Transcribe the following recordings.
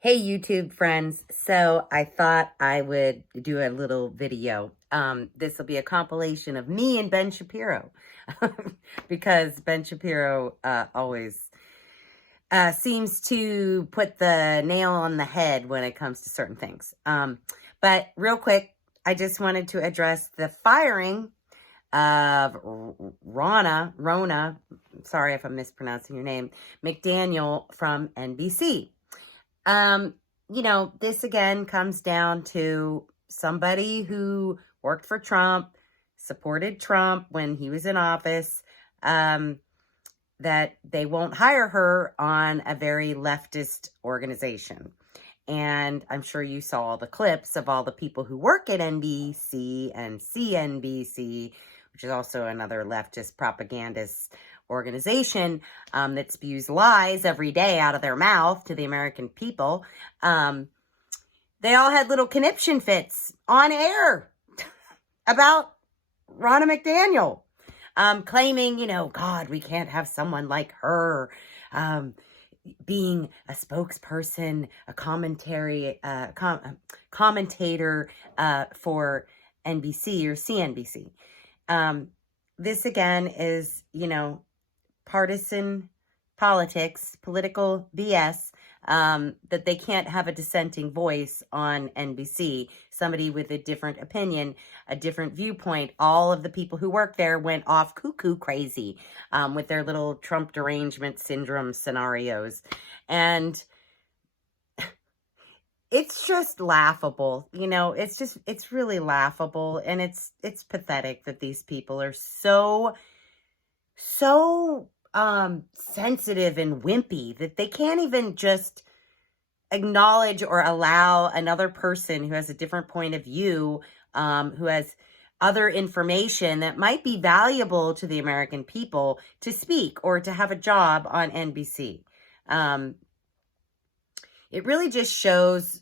Hey YouTube friends, so I thought I would do a little video. This will be a compilation of me and Ben Shapiro because Ben Shapiro always seems to put the nail on the head when it comes to certain things. But real quick, I just wanted to address the firing of Ronna, sorry if I'm mispronouncing your name, McDaniel from NBC. This again comes down to somebody who worked for Trump, supported Trump when he was in office, that they won't hire her on a very leftist organization. And I'm sure you saw all the clips of all the people who work at NBC and CNBC, which is also another leftist propagandist organization that spews lies every day out of their mouth to the American people. They all had little conniption fits on air about Ronna McDaniel, claiming, God, we can't have someone like her being a spokesperson, a commentator for NBC or CNBC. This again is, partisan politics, political BS, that they can't have a dissenting voice on NBC, somebody with a different opinion, a different viewpoint. All of the people who work there went off cuckoo crazy with their little Trump derangement syndrome scenarios. And it's just laughable, it's really laughable. And it's pathetic that these people are so sensitive and wimpy that they can't even just acknowledge or allow another person who has a different point of view, who has other information that might be valuable to the American people to speak or to have a job on NBC. It really just shows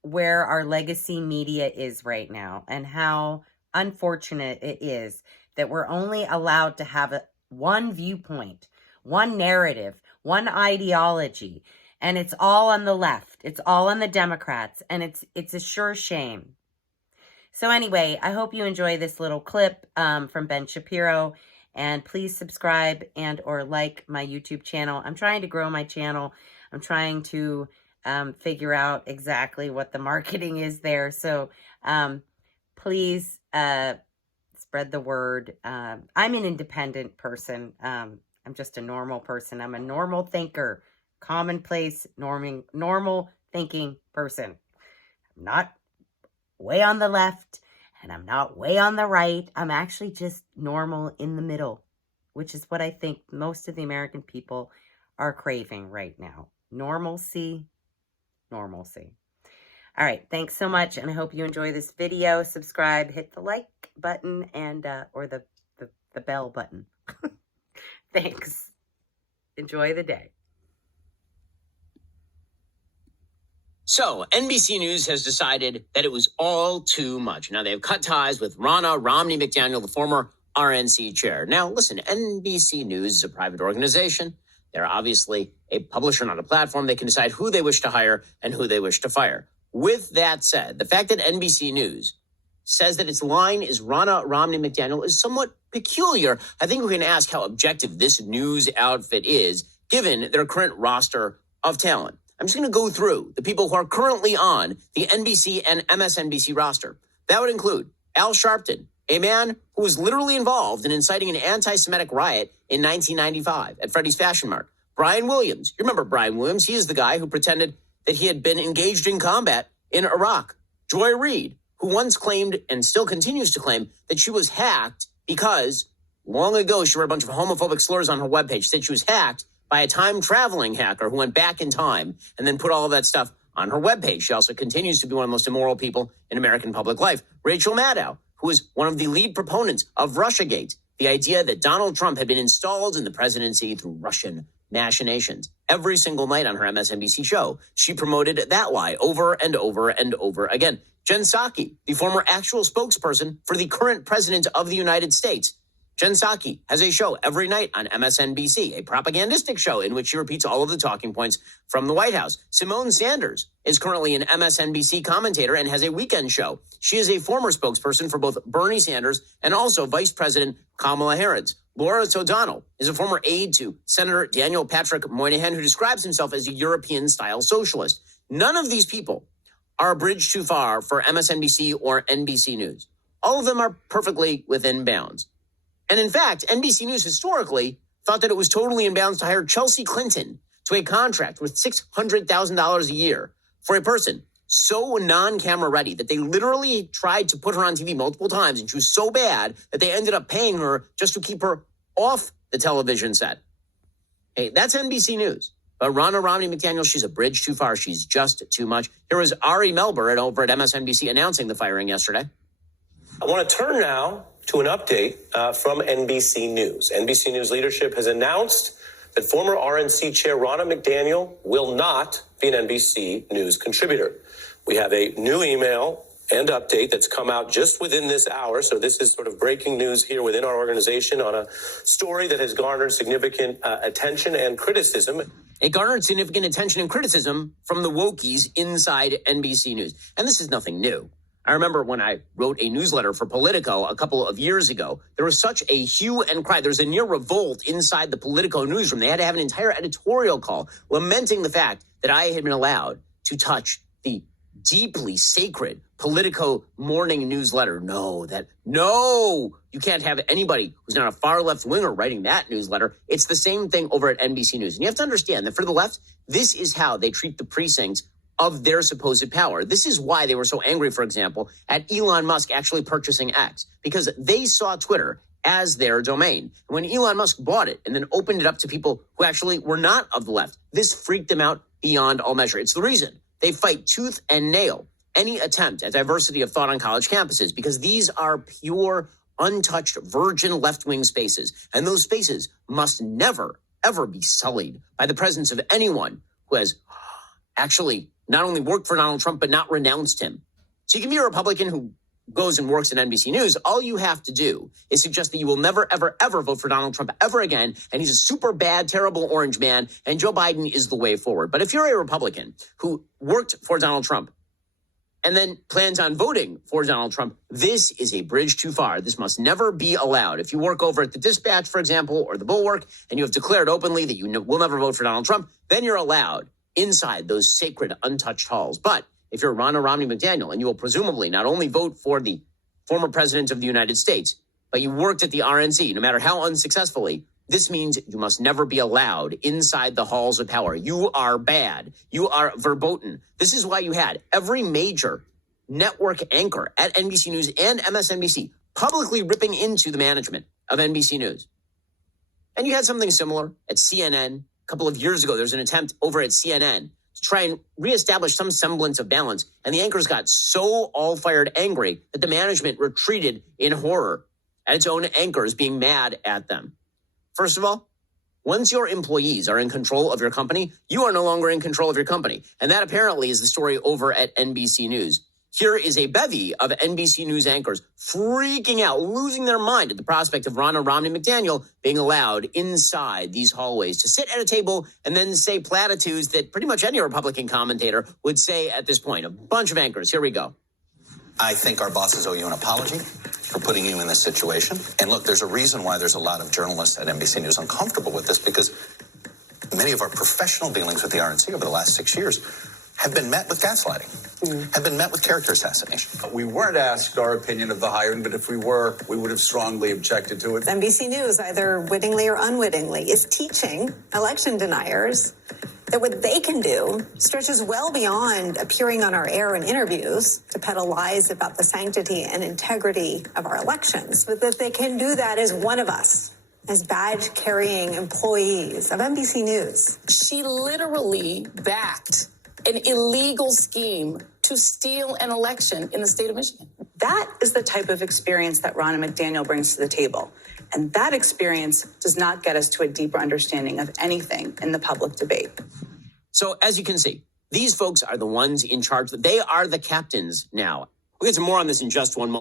where our legacy media is right now and how unfortunate it is that we're only allowed to have one viewpoint, one narrative, one ideology, and it's all on the left. It's all on the Democrats, and it's a sure shame. So anyway, I hope you enjoy this little clip from Ben Shapiro, and please subscribe and or like my YouTube channel. I'm trying to grow my channel. I'm trying to figure out exactly what the marketing is there. So please spread the word. I'm an independent person. I'm just a normal person. I'm a normal thinker, commonplace, normal thinking person. I'm not way on the left and I'm not way on the right. I'm actually just normal in the middle, which is what I think most of the American people are craving right now. Normalcy. All right, thanks so much, and I hope you enjoy this video. Subscribe, hit the like button, and or the bell button. Thanks. Enjoy the day. So, NBC News has decided that it was all too much. Now, they have cut ties with Ronna McDaniel, the former RNC chair. Now, listen, NBC News is a private organization. They're obviously a publisher, not a platform. They can decide who they wish to hire and who they wish to fire. With that said, the fact that NBC News says that its line is Ronna McDaniel is somewhat peculiar. I think we can ask how objective this news outfit is, given their current roster of talent. I'm just going to go through the people who are currently on the NBC and MSNBC roster. That would include Al Sharpton, a man who was literally involved in inciting an anti-Semitic riot in 1995 at Freddie's Fashion Mart. Brian Williams. You remember Brian Williams? He is the guy who pretended that he had been engaged in combat in Iraq. Joy Reid, who once claimed and still continues to claim that she was hacked because long ago she wrote a bunch of homophobic slurs on her webpage, said she was hacked by a time-traveling hacker who went back in time and then put all of that stuff on her webpage. She also continues to be one of the most immoral people in American public life. Rachel Maddow, who is one of the lead proponents of Russiagate, the idea that Donald Trump had been installed in the presidency through Russian machinations. Every single night on her MSNBC show, she promoted that lie over and over and over again. Jen Psaki, the former actual spokesperson for the current president of the United States, Jen Psaki has a show every night on MSNBC, a propagandistic show in which she repeats all of the talking points from the White House. Simone Sanders is currently an MSNBC commentator and has a weekend show. She is a former spokesperson for both Bernie Sanders and also Vice President Kamala Harris. Laura O'Donnell is a former aide to Senator Daniel Patrick Moynihan, who describes himself as a European-style socialist. None of these people are a bridge too far for MSNBC or NBC News. All of them are perfectly within bounds. And in fact, NBC News historically thought that it was totally in bounds to hire Chelsea Clinton to a contract worth $600,000 a year for a person so non-camera ready that they literally tried to put her on TV multiple times, and she was so bad that they ended up paying her just to keep her off the television set. Hey, that's NBC News. But Ronna McDaniel, she's a bridge too far. She's just too much. Here was Ari Melber over at MSNBC announcing the firing yesterday. I want to turn now to an update from NBC News. NBC News leadership has announced that former RNC chair Ronna McDaniel will not be an NBC News contributor. We have a new email and update that's come out just within this hour. So this is sort of breaking news here within our organization on a story that has garnered significant attention and criticism. It garnered significant attention and criticism from the wokies inside NBC News. And this is nothing new. I remember when I wrote a newsletter for Politico a couple of years ago, there was such a hue and cry. There's a near revolt inside the Politico newsroom. They had to have an entire editorial call lamenting the fact that I had been allowed to touch the deeply sacred Politico morning newsletter. No, you can't have anybody who's not a far left winger writing that newsletter. It's the same thing over at NBC News. And you have to understand that for the left, this is how they treat the precincts of their supposed power. This is why they were so angry, for example, at Elon Musk actually purchasing X, because they saw Twitter as their domain. And when Elon Musk bought it and then opened it up to people who actually were not of the left, this freaked them out beyond all measure. It's the reason they fight tooth and nail any attempt at diversity of thought on college campuses, because these are pure, untouched, virgin left-wing spaces. And those spaces must never, ever be sullied by the presence of anyone who has actually not only worked for Donald Trump, but not renounced him. So you can be a Republican who goes and works at NBC News. All you have to do is suggest that you will never, ever, ever vote for Donald Trump ever again. And he's a super bad, terrible orange man. And Joe Biden is the way forward. But if you're a Republican who worked for Donald Trump and then plans on voting for Donald Trump, this is a bridge too far. This must never be allowed. If you work over at the Dispatch, for example, or the Bulwark, and you have declared openly that you will never vote for Donald Trump, then you're allowed inside those sacred, untouched halls. But if you're Ronna McDaniel and you will presumably not only vote for the former president of the United States, but you worked at the RNC, no matter how unsuccessfully, this means you must never be allowed inside the halls of power. You are bad. You are verboten. This is why you had every major network anchor at NBC News and MSNBC publicly ripping into the management of NBC News. And you had something similar at CNN. A couple of years ago, there was an attempt over at CNN to try and reestablish some semblance of balance. And the anchors got so all-fired angry that the management retreated in horror at its own anchors being mad at them. First of all, once your employees are in control of your company, you are no longer in control of your company. And that apparently is the story over at NBC News. Here is a bevy of NBC News anchors freaking out, losing their mind at the prospect of Ronna McDaniel being allowed inside these hallways to sit at a table and then say platitudes that pretty much any Republican commentator would say at this point. A bunch of anchors. Here we go. I think our bosses owe you an apology for putting you in this situation. And look, there's a reason why there's a lot of journalists at NBC News uncomfortable with this, because many of our professional dealings with the RNC over the last 6 years have been met with gaslighting, have been met with character assassination. We weren't asked our opinion of the hiring, but if we were, we would have strongly objected to it. NBC News, either wittingly or unwittingly, is teaching election deniers that what they can do stretches well beyond appearing on our air in interviews to peddle lies about the sanctity and integrity of our elections, but that they can do that as one of us, as badge-carrying employees of NBC News. She literally backed an illegal scheme to steal an election in the state of Michigan. That is the type of experience that Ronna McDaniel brings to the table. And that experience does not get us to a deeper understanding of anything in the public debate. So as you can see, these folks are the ones in charge. They are the captains now. We'll get to more on this in just one moment.